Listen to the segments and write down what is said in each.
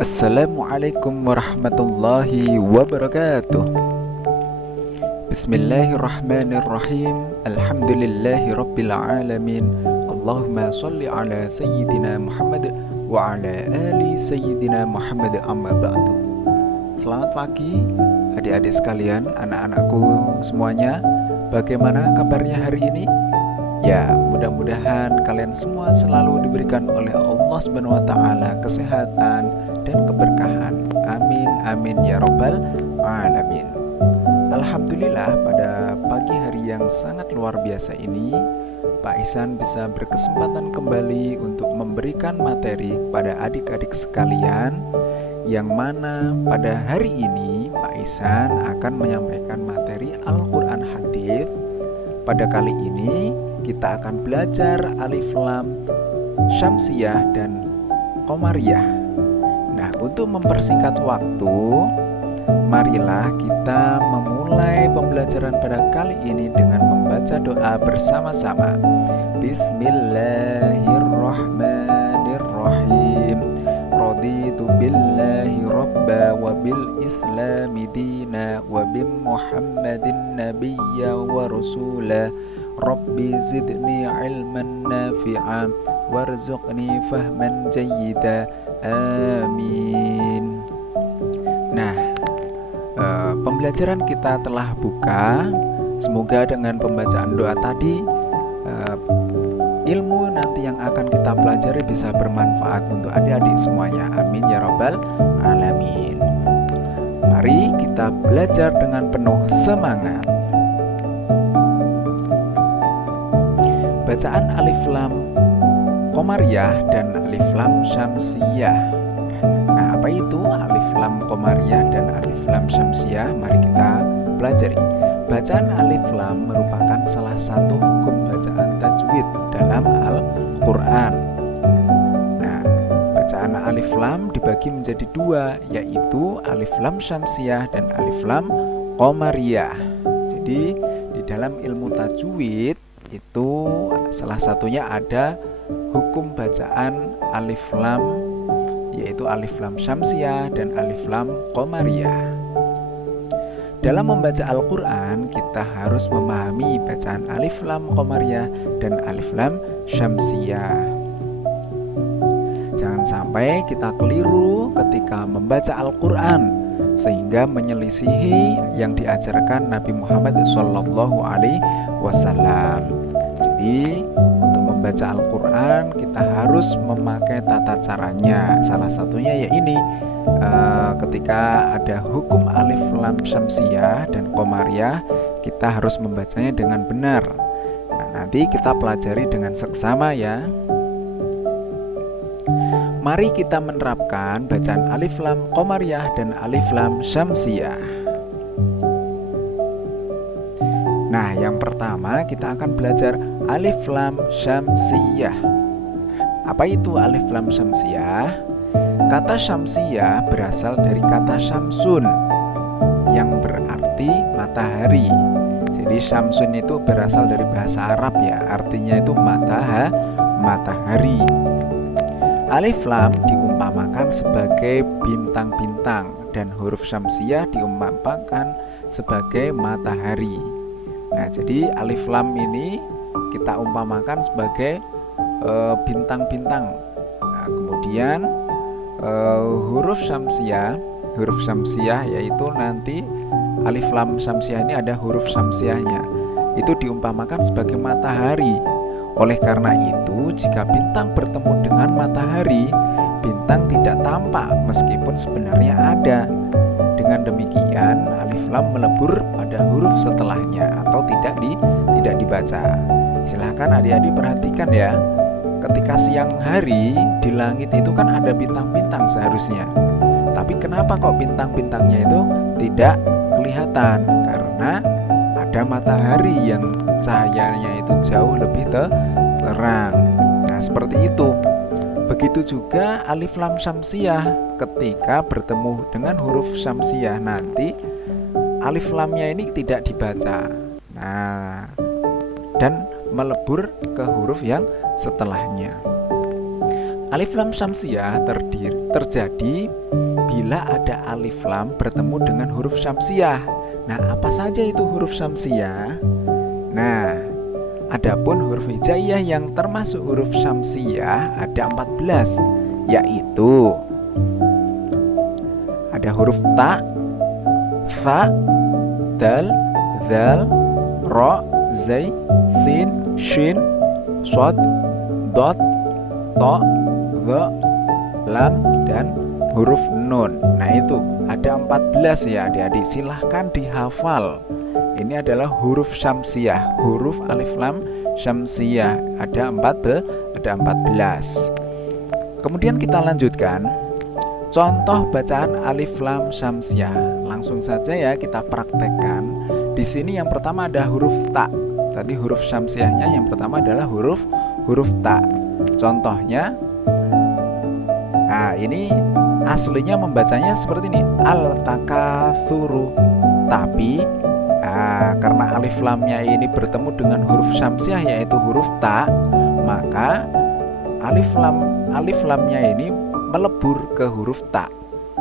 Assalamualaikum warahmatullahi wabarakatuh. Bismillahirrahmanirrahim. Alhamdulillahi rabbil alamin. Allahumma sholli ala sayyidina Muhammad wa ala ali sayyidina Muhammad, amma ba'du. Selamat pagi adik-adik sekalian, anak-anakku semuanya. Bagaimana kabarnya hari ini? Ya, mudah-mudahan kalian semua selalu diberikan oleh Allah Subhanahu wa taala kesehatan dan keberkahan. Amin amin ya rabbal alamin. Alhamdulillah, pada pagi hari yang sangat luar biasa ini Pak Ihsan bisa berkesempatan kembali untuk memberikan materi kepada adik-adik sekalian, yang mana pada hari ini Pak Ihsan akan menyampaikan materi Al-Quran Hadits. Pada kali ini kita akan belajar alif lam syamsiyah dan qamariyah. Nah, untuk mempersingkat waktu, marilah kita memulai pembelajaran pada kali ini dengan membaca doa bersama-sama. Bismillahirrahmanirrahim. Raditu billahi rabba wa bil islami dina wa bi muhammadin nabiyya wa rasula. Rabbi zidni ilman nafi'a warzuqni fahman jayyida. Amin. Nah, pembelajaran kita telah buka. Semoga dengan pembacaan doa tadi ilmu nanti yang akan kita pelajari bisa bermanfaat untuk adik-adik semuanya. Amin ya rabbal alamin. Mari kita belajar dengan penuh semangat. Bacaan alif lam qamariyah dan alif lam syamsiyah. Nah, apa itu alif lam qamariyah dan alif lam syamsiyah? Mari kita pelajari. Bacaan alif lam merupakan salah satu hukum bacaan tajwid dalam Al-Quran. Nah, bacaan alif lam dibagi menjadi dua, yaitu alif lam syamsiyah dan alif lam qamariyah. Jadi di dalam ilmu tajwid itu salah satunya ada hukum bacaan alif lam, yaitu alif lam syamsiyah dan alif lam qamariyah. Dalam membaca Al-Quran, kita harus memahami bacaan alif lam qamariyah dan alif lam syamsiyah. Jangan sampai kita keliru ketika membaca Al-Quran sehingga menyelisihi yang diajarkan Nabi Muhammad SAW. Jadi untuk membaca Al-Quran kita harus memakai tata caranya. Salah satunya ya ini, ketika ada hukum alif lam syamsiyah dan qamariyah, kita harus membacanya dengan benar. Nah, nanti kita pelajari dengan seksama ya. Mari kita menerapkan bacaan alif lam qamariyah dan alif lam syamsiyah. Nah, yang pertama kita akan belajar alif lam syamsiyah. Apa itu alif lam syamsiyah? Kata syamsiyah berasal dari kata syamsun yang berarti matahari. Jadi syamsun itu berasal dari bahasa Arab ya, artinya itu matahari. Alif lam diumpamakan sebagai bintang-bintang dan huruf syamsiyah diumpamakan sebagai matahari. Nah, jadi alif lam ini kita umpamakan sebagai bintang-bintang. Nah, kemudian huruf syamsiyah yaitu nanti alif lam syamsiyah ini ada huruf syamsiyahnya, itu diumpamakan sebagai matahari. Oleh karena itu, jika bintang bertemu dengan matahari, bintang tidak tampak meskipun sebenarnya ada. Dengan demikian, alif lam melebur pada huruf setelahnya atau tidak dibaca. Silahkan adik-adik perhatikan ya. Ketika siang hari di langit itu kan ada bintang-bintang seharusnya. Tapi kenapa kok bintang-bintangnya itu tidak kelihatan? Karena ada matahari yang cahayanya itu jauh lebih terang. Nah, seperti itu. Begitu juga alif lam syamsiyah, ketika bertemu dengan huruf syamsiyah nanti alif lamnya ini tidak dibaca. Nah, dan melebur ke huruf yang setelahnya. Alif lam syamsiyah terdiri terjadi bila ada alif lam bertemu dengan huruf syamsiah. Nah, apa saja itu huruf syamsiah? Nah, adapun huruf hijaiyah yang termasuk huruf syamsiah ada 14, yaitu ada huruf ta, fa, dal, zal, ro, zai, sin, shin, shod, dot, to, gha, lam, dan huruf nun. Nah, itu ada 14 ya adik-adik, silahkan dihafal. Ini adalah huruf syamsiah, huruf alif lam syamsiah, ada 14. Kemudian kita lanjutkan contoh bacaan alif lam syamsiah. Langsung saja ya kita praktekkan. Di sini yang pertama ada huruf ta. Tadi huruf syamsiahnya yang pertama adalah huruf ta. Contohnya, nah ini aslinya membacanya seperti ini, al-takatsuru. Tapi karena alif lamnya ini bertemu dengan huruf syamsiah yaitu huruf ta, maka alif lamnya ini melebur ke huruf ta.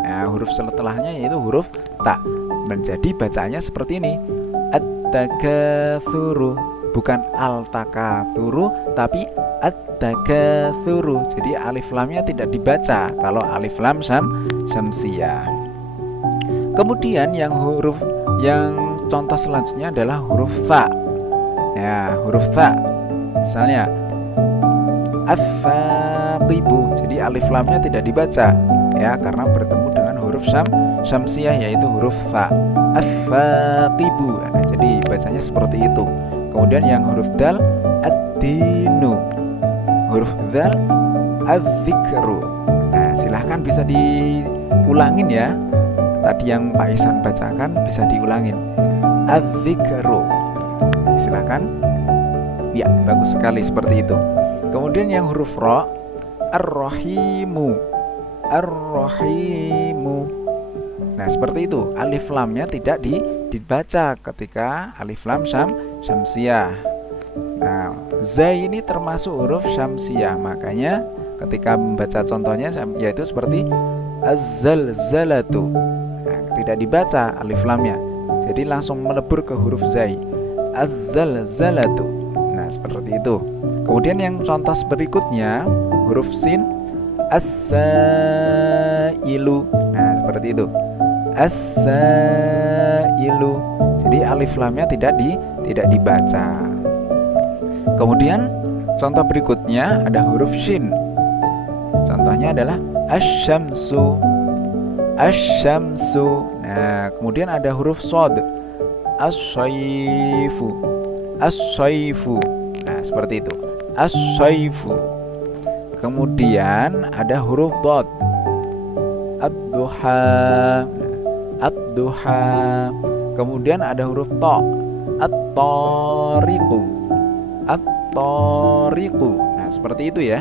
Nah, huruf setelahnya yaitu huruf ta. Menjadi bacaannya seperti ini, at-takatsuru, bukan al-takatsuru tapi at-takatsuru. Jadi alif lamnya tidak dibaca kalau alif lam syamsiah. Kemudian yang contoh selanjutnya adalah huruf fa. Ya, huruf fa. Misalnya as-satibu. Jadi alif lamnya tidak dibaca ya karena bertemu dengan huruf syamsiah yaitu huruf fa. As-satibu. Nah, jadi bacanya seperti itu. Kemudian yang huruf dal, ad-dinu. Huruf dzal, az-zikru. Nah, silahkan bisa diulangin ya. Tadi yang Pak Ihsan bacakan bisa diulangin. Az-zikru. Silahkan. Ya, bagus sekali seperti itu. Kemudian yang huruf ro, ar-rahimu. Ar-rahimu. Nah, seperti itu. Alif lamnya tidak dibaca ketika alif lam syamsiah. Nah, zai ini termasuk huruf syamsiah. Makanya ketika membaca contohnya yaitu seperti az-zalzalatu. Nah, tidak dibaca alif lamnya. Jadi langsung melebur ke huruf zai. Az-zalzalatu. Nah, seperti itu. Kemudian yang contoh berikutnya huruf sin, as-sailu. Nah, seperti itu. As-sailu. Jadi alif lamnya tidak dibaca. Kemudian contoh berikutnya ada huruf shin. Contohnya adalah asy-syamsu. Asy-syamsu. Nah, kemudian ada huruf shod. As-syaifu. As-syaifu. Nah, seperti itu. As-syaifu. Kemudian ada huruf dot. Ad-duha. Ad-duha. Kemudian ada huruf ta. At-tariqu. At-tariqu. Nah, seperti itu ya.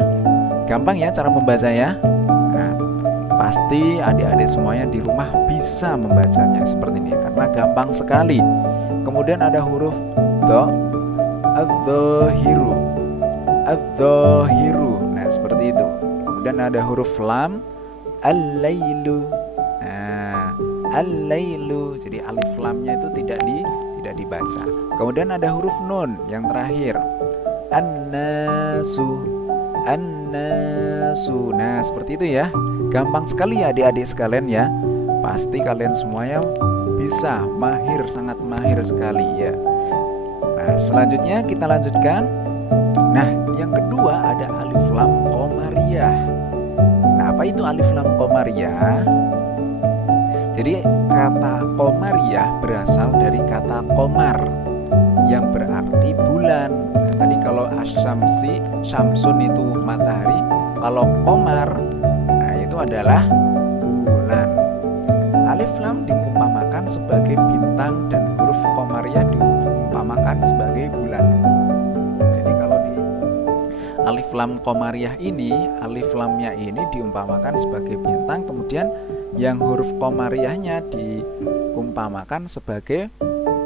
Gampang ya cara membacanya. Nah, pasti adik-adik semuanya di rumah bisa membacanya seperti ini karena gampang sekali. Kemudian ada huruf do, adz-dzahiru. Adz-dzahiru. Nah, seperti itu. Kemudian ada huruf lam, al-lailu. Nah, al-lailu. Jadi alif lamnya itu tidak dibaca. Kemudian ada huruf nun yang terakhir, an-nasu. An-nasu. Nah, seperti itu ya. Gampang sekali ya adik-adik sekalian ya. Pasti kalian semuanya bisa mahir, sangat mahir sekali ya. Nah, selanjutnya kita lanjutkan. Nah, yang kedua ada alif lam qomariyah. Nah, apa itu alif lam qomariyah? Jadi kata qomariyah berasal dari kata qomar yang berarti bulan. Tadi kalau asyamsi, syamsun itu matahari, kalau qomar, nah itu adalah bulan. Alif lam diumpamakan sebagai bintang dan huruf qomariyah diumpamakan sebagai bulan. Jadi kalau di alif lam qomariyah ini, alif lamnya ini diumpamakan sebagai bintang, kemudian yang huruf qomariyahnya diumpamakan sebagai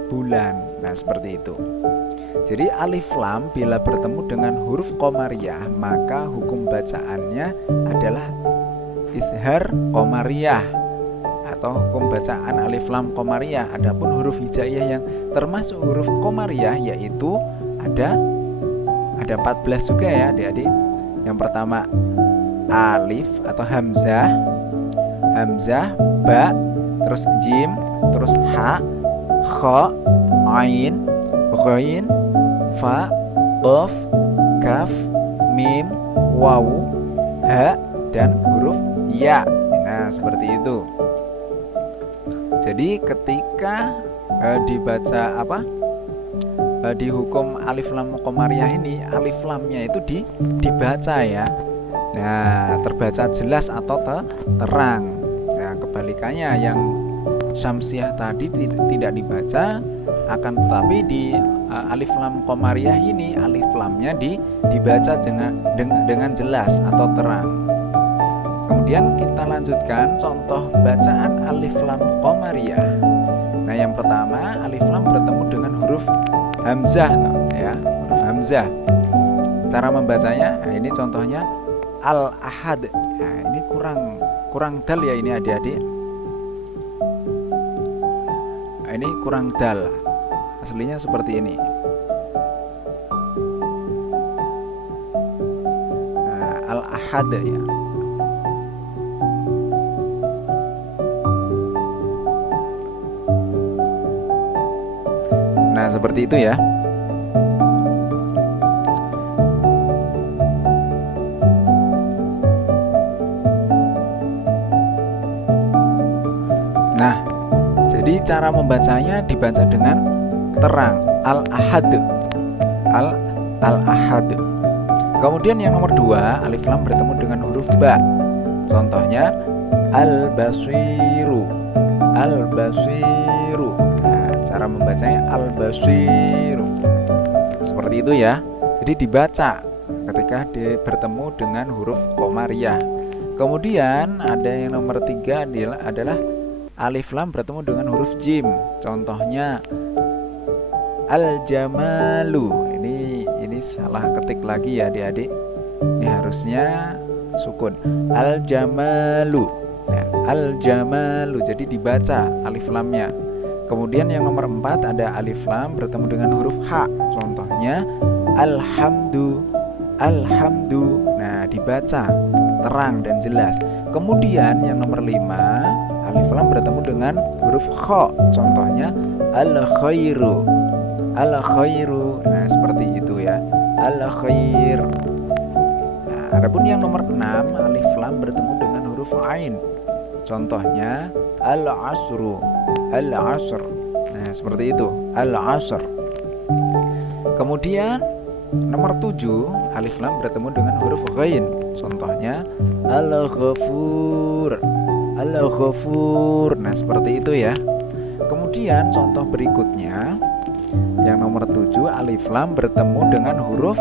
bulan. Nah, seperti itu. Jadi alif lam bila bertemu dengan huruf qomariyah, maka hukum bacaannya adalah izhar qamariyah atau hukum bacaan alif lam qamariyah. Adapun huruf hijaiyah yang termasuk huruf qamariyah yaitu ada 14 juga ya adik-adik. Yang pertama alif atau hamzah, ba, terus jim, terus ha, kha, ain, ghain, fa, qaf, kaf, mim, waw, ha, dan huruf ya. Nah, seperti itu. Jadi ketika dibaca di hukum alif lam qamariyah ini, alif lamnya itu dibaca ya. Nah, terbaca jelas atau terang. Nah, kebalikannya yang syamsiyah tadi tidak dibaca, akan tetapi di alif lam qamariyah ini alif lamnya dibaca dengan jelas atau terang. Kemudian kita lanjutkan contoh bacaan alif lam qamariyah. Nah, yang pertama alif lam bertemu dengan huruf hamzah ya, huruf hamzah. Cara membacanya, nah ini contohnya al-ahad. Nah, ini kurang dal ya ini adik-adik. Nah, ini kurang dal. Aslinya seperti ini. Nah, al-ahad ya. Nah, seperti itu ya. Nah, jadi cara membacanya dibaca dengan terang, al-ahad. Al-ahad. Kemudian yang nomor 2, alif lam bertemu dengan huruf ba. Contohnya al-basiru. Al-basiru. Nah, cara membacanya al-basiru. Seperti itu ya. Jadi dibaca ketika bertemu dengan huruf qamariyah. Kemudian ada yang nomor 3 adalah alif lam bertemu dengan huruf jim. Contohnya al-jamalu. Ini salah ketik lagi ya adik-adik. Ini harusnya sukun. Al-jamalu. Nah, al-jamalu. Jadi dibaca alif lamnya. Kemudian yang nomor 4 ada alif lam bertemu dengan huruf ha. Contohnya alhamdu. Alhamdu. Nah, dibaca terang dan jelas. Kemudian yang nomor 5 alif lam bertemu dengan huruf kha. Contohnya al-khairu. Al-khairu. Nah, seperti itu ya. Al-khair. Nah, adapun yang nomor 6 alif lam bertemu dengan huruf ain. Contohnya al-asru. Al-asr. Nah, seperti itu. Al-asr. Kemudian nomor 7 alif lam bertemu dengan huruf ghain. Contohnya al-ghafur. Al-ghafur. Nah, seperti itu ya. Kemudian contoh berikutnya yang nomor 7 alif lam bertemu dengan huruf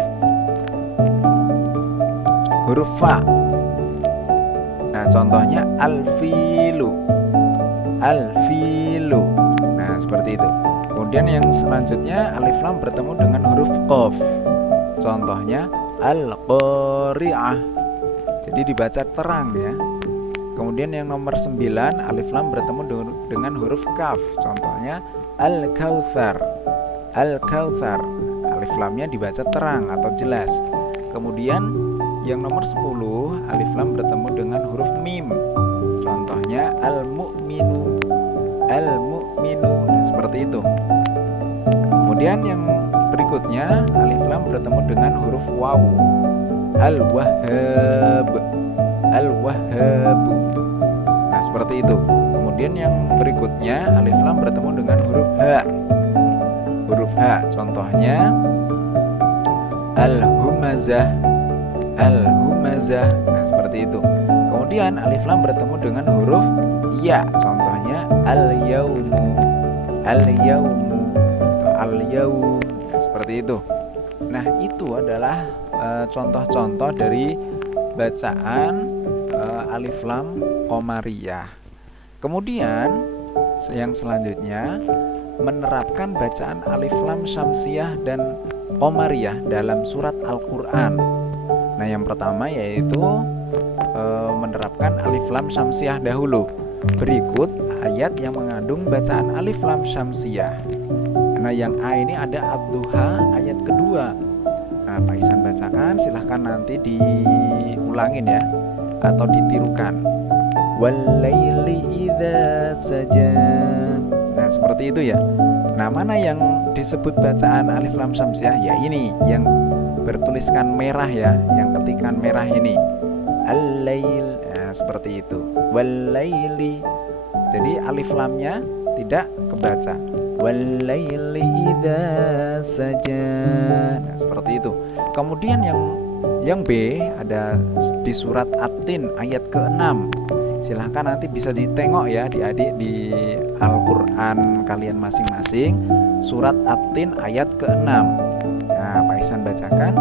fa. Nah, contohnya al-filu. Al-filu. Nah, seperti itu. Kemudian yang selanjutnya alif lam bertemu dengan huruf qaf. Contohnya al-qari'ah. Jadi dibaca terang ya. Kemudian yang nomor 9 alif lam bertemu dengan huruf kaf. Contohnya al-kautsar. Al-kautsar. Alif lamnya dibaca terang atau jelas. Kemudian yang nomor 10 alif lam bertemu dengan huruf mim. Contohnya al-mu'minu. Al-mu'minu. Nah, seperti itu. Kemudian yang berikutnya alif lam bertemu dengan huruf waw. Al-wahhab. Al-wahhab. Nah, seperti itu. Kemudian yang berikutnya alif lam bertemu dengan huruf ha. Huruf ha. Contohnya al-humazah. Al-humazah. Nah, seperti itu. Kemudian alif lam bertemu dengan huruf ya. Contohnya al-yaumu. Al-yaumu. Al-yaum. Nah, seperti itu. Nah, itu adalah contoh-contoh dari bacaan alif lam qamariyah. Kemudian yang selanjutnya menerapkan bacaan alif lam syamsiyah dan qamariyah dalam surat Al-Qur'an. Nah, yang pertama yaitu menerapkan alif lam syamsiah dahulu. Berikut ayat yang mengandung bacaan alif lam syamsiah. Nah, yang A ini ada ad-duha ayat kedua. Nah, Pak Ihsan bacakan, silahkan nanti diulangin ya, atau ditirukan. Wal-laili idza saja. Nah, seperti itu ya. Nah, mana yang disebut bacaan alif lam syamsiah? Ya ini, yang bertuliskan merah ya, yang ketikan merah ini. Al-lail. Nah, seperti itu. Wal-laili. Jadi alif lamnya tidak kebaca. Wal-laili idza saja. Nah, seperti itu. Kemudian yang B ada di surat At-Tin ayat ke-6. Silahkan nanti bisa ditengok ya adik-adik di Al-Quran kalian masing-masing. Surat At-Tin ayat ke-6. Nah, Pak Ihsan bacakan.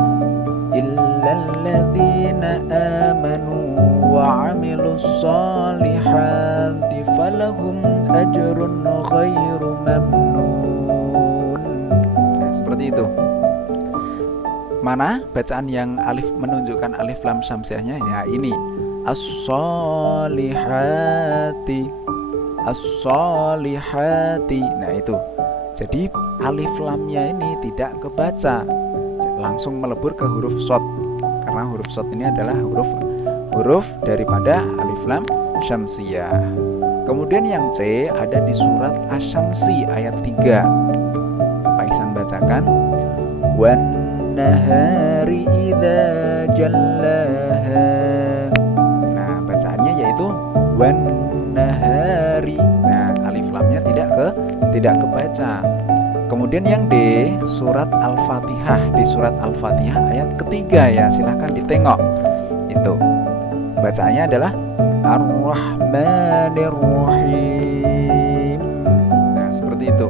Illalladzina amanu wa 'amilus solihati falahum ajrun ghairu mamnun. Nah, seperti itu. Mana bacaan yang alif menunjukkan alif lam syamsiahnya? Ya ini. As-solihati. As-solihati. Nah, itu. Jadi alif lamnya ini tidak kebaca, langsung melebur ke huruf shad, karena huruf shad ini adalah huruf daripada alif lam syamsiyah. Kemudian yang C ada di surat Asy-Syamsi ayat 3. Pak Ihsan bacakan. Wan nahari idza jallaha. Nah, bacaannya yaitu wan nahari. Nah, alif lamnya tidak kebaca. Kemudian yang D, surat Al-Fatihah. Di surat Al-Fatihah ayat ketiga ya, silahkan ditengok. Itu bacaannya adalah Ar-Rahmanir-Rahim. Nah, seperti itu.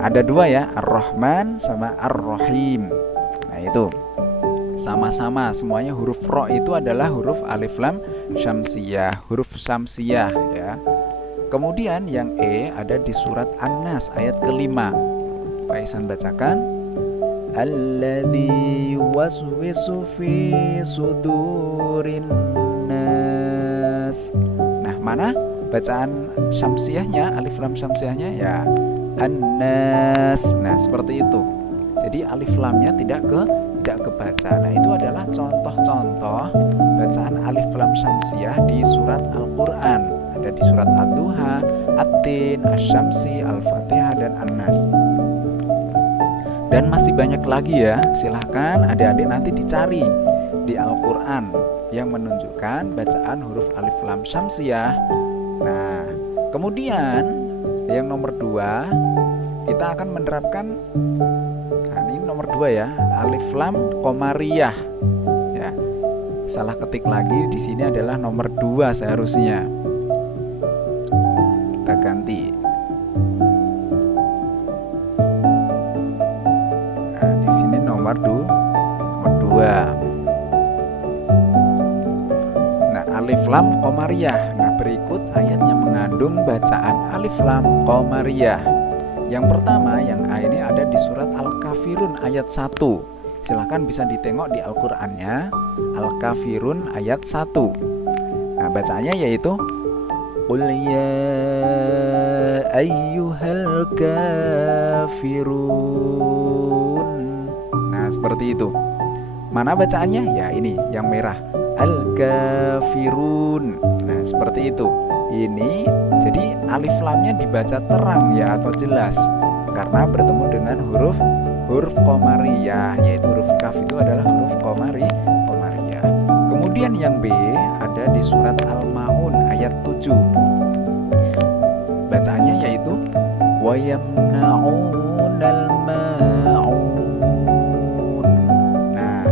Ada dua ya, Ar-Rahman sama Ar-Rahim. Nah, itu sama-sama semuanya huruf ro itu adalah huruf alif lam syamsiyah, huruf syamsiyah ya. Kemudian yang E ada di surat An-Nas ayat ke-5. Pak Ihsan bacakan. Alladzi yuwaswisu fi sudurin nas. Nah, mana bacaan syamsiyahnya, alif lam syamsiyahnya? Ya, An-Nas. Nah, seperti itu. Jadi alif lamnya tidak kebaca. Nah, itu adalah contoh-contoh bacaan alif lam syamsiyah di surat Al-Qur'an. Ada di surat Ad-Duha, At-Tin, Asy-Syamsi, Al-Fatihah, dan An-Nas. Dan masih banyak lagi ya. Silahkan adik-adik nanti dicari di Al-Quran yang menunjukkan bacaan huruf alif lam syamsiyah. Nah, kemudian yang nomor 2 kita akan menerapkan. Nah, ini nomor 2 ya, alif lam qamariyah. Ya, salah ketik lagi, di sini adalah nomor 2 seharusnya. Kita ganti. Nah, di sini nomor 2. Nah, alif lam qamariyah. Nah, berikut ayat yang mengandung bacaan alif lam qamariyah. Yang pertama, yang A ini ada di surat Al-Kafirun ayat 1. Silahkan bisa ditengok di Al-Qur'annya, Al-Kafirun ayat 1. Nah, bacaannya yaitu Qul ya ayyuhal kafirun. Nah, seperti itu. Mana bacaannya? Ya, ini yang merah, Al-Kafirun. Nah, seperti itu. Ini jadi alif lamnya dibaca terang ya, atau jelas, karena bertemu dengan huruf qamariyah, yaitu huruf kaf itu adalah huruf qamariyah. Kemudian yang B ada di surat Al-Maun ayat 7. Bacaannya yaitu wa yamna'unal ma'un. Nah,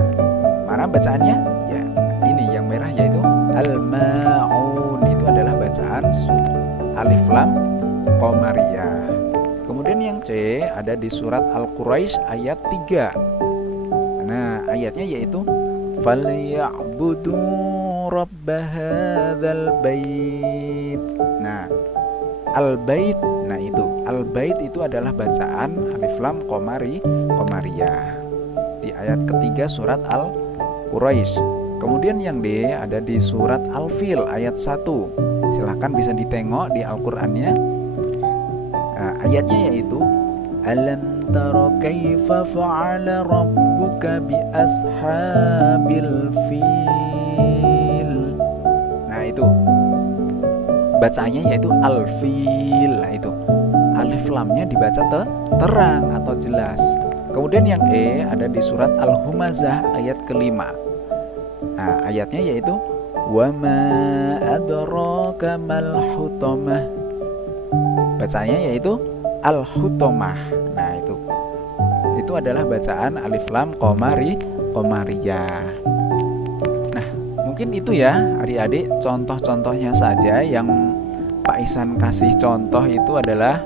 mana bacaannya? Ya, ini yang merah yaitu al-ma'un. Itu adalah bacaan alif lam qamariyah. Kemudian yang C ada di surat Al-Quraisy ayat 3. Nah, ayatnya yaitu falyabudu rabb hadzal bait. Nah, al-bait. Nah, itu al-bait itu adalah bacaan alif lam qamariyah di ayat ketiga surat Al-Quraisy. Kemudian yang D ada di surat Al-Fil ayat 1. Silahkan bisa ditengok di Al-Qur'annya. Ayatnya yaitu Alam tara kaifa fa'ala rabbuka bi ashabil fil. Nah itu bacaannya yaitu Al-Fil. Nah itu alif lamnya dibaca terang atau jelas. Kemudian yang E ada di surat Al-Humazah ayat kelima. Nah ayatnya yaitu wa ma adraka mal hutamah. Bacaannya yaitu Al-Hutamah. Nah itu adalah bacaan alif lam qamariyah. Nah mungkin itu ya adik-adik contoh-contohnya saja. Yang Pak Ihsan kasih contoh itu adalah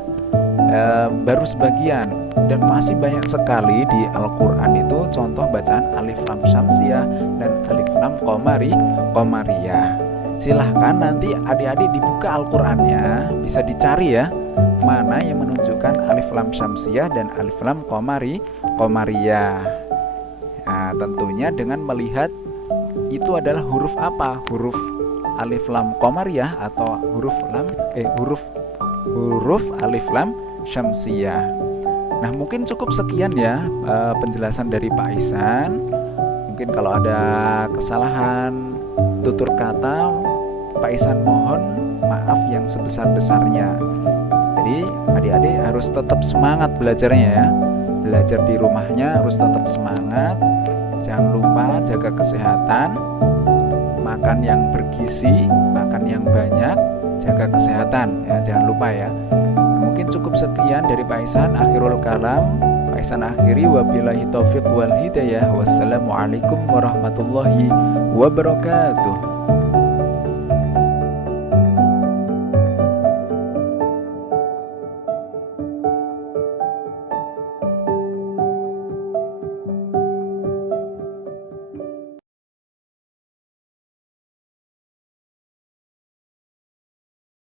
baru sebagian, dan masih banyak sekali di Al-Quran itu contoh bacaan alif lam syamsiyah dan alif lam qamariyah. Silahkan nanti adik-adik dibuka Al-Qurannya, bisa dicari ya mana yang menunjukkan alif lam syamsiyah dan alif lam qamariyah. Nah, tentunya dengan melihat itu adalah huruf apa, huruf alif lam qamariyah atau huruf alif lam syamsiyah. Nah mungkin cukup sekian ya penjelasan dari Pak Ihsan. Mungkin kalau ada kesalahan tutur kata, Pak Ihsan mohon maaf yang sebesar-besarnya. Jadi adik-adik harus tetap semangat belajarnya ya. Belajar di rumahnya harus tetap semangat. Jangan lupa jaga kesehatan, makan yang bergizi, makan yang banyak, jaga kesehatan ya, jangan lupa ya. Mungkin cukup sekian dari Pak Ihsan. Akhirul kalam, Pak Ihsan akhiri, wabillahi taufiq wal hidayah. Wassalamualaikum warahmatullahi wabarakatuh.